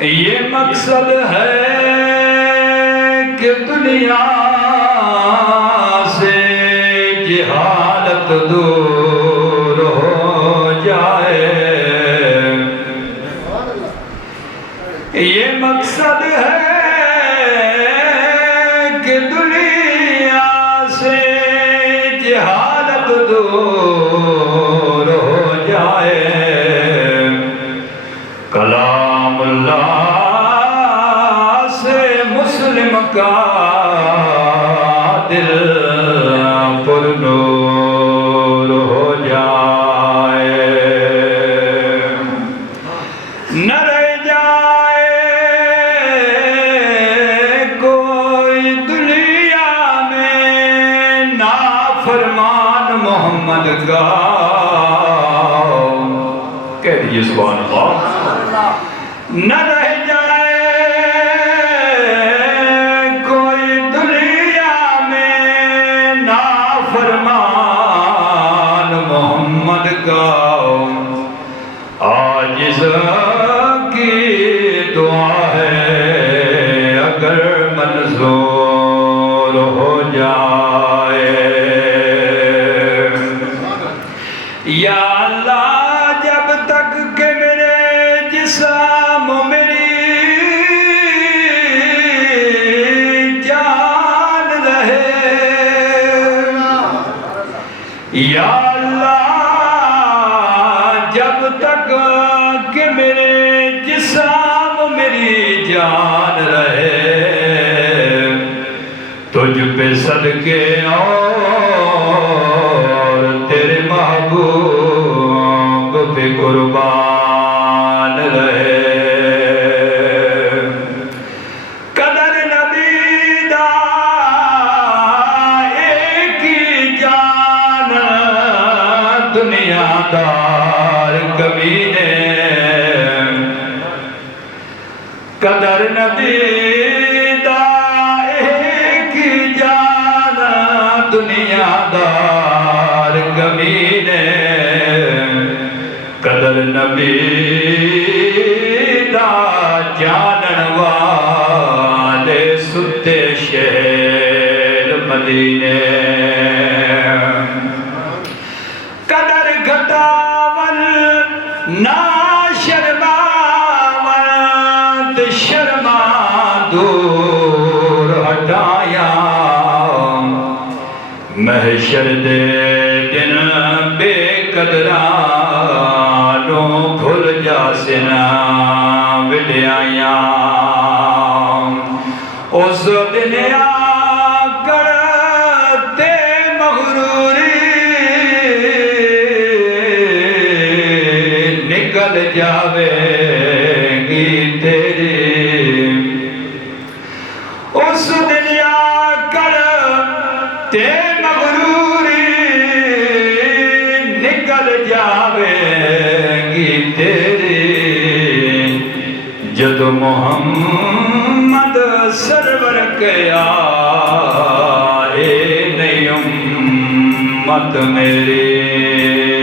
یہ مقصد ہے کہ دنیا سے جہالت دور ہو جائے. یہ مقصد ہے کہ دنیا سے جہالت دور ہو جائے. کلام اللہ سے مسلم کا دل پر نور ہو جائے. نہ رہ جائے کوئی دنیا میں نافرمان محمد کا. کہہ دیجئے سبحان اللہ. نہ رہ جائے کوئی دنیا میں نافرمان محمد کا. عاجز کی دعا ہے اگر منظور ہو جائے. یا اللہ جب تک کہ میرے جسم میری جان رہے. یا اللہ جب تک کہ میرے جسم میری جان رہے تجھ پہ صدقے اور تیرے محبوب پہ قربان رہے. قدر نبی دا ایک ہی جان دنیا دار کمینے. قدر نبی دا ایک ہی جان دنیا دار کمینے. قدر نبی دا جانن والے ستے شہر مدینے. قدر گھٹاون نہ شرماون شرما دور ہٹایا. محشر دے دن بے قدرانوں بھول جاسنا وڈیایا. اس دن آکڑ تے مغروری نکل جاوے گی تیری. اس دن آکڑ تے جد محمد سرور کے آئے نئی امت میری.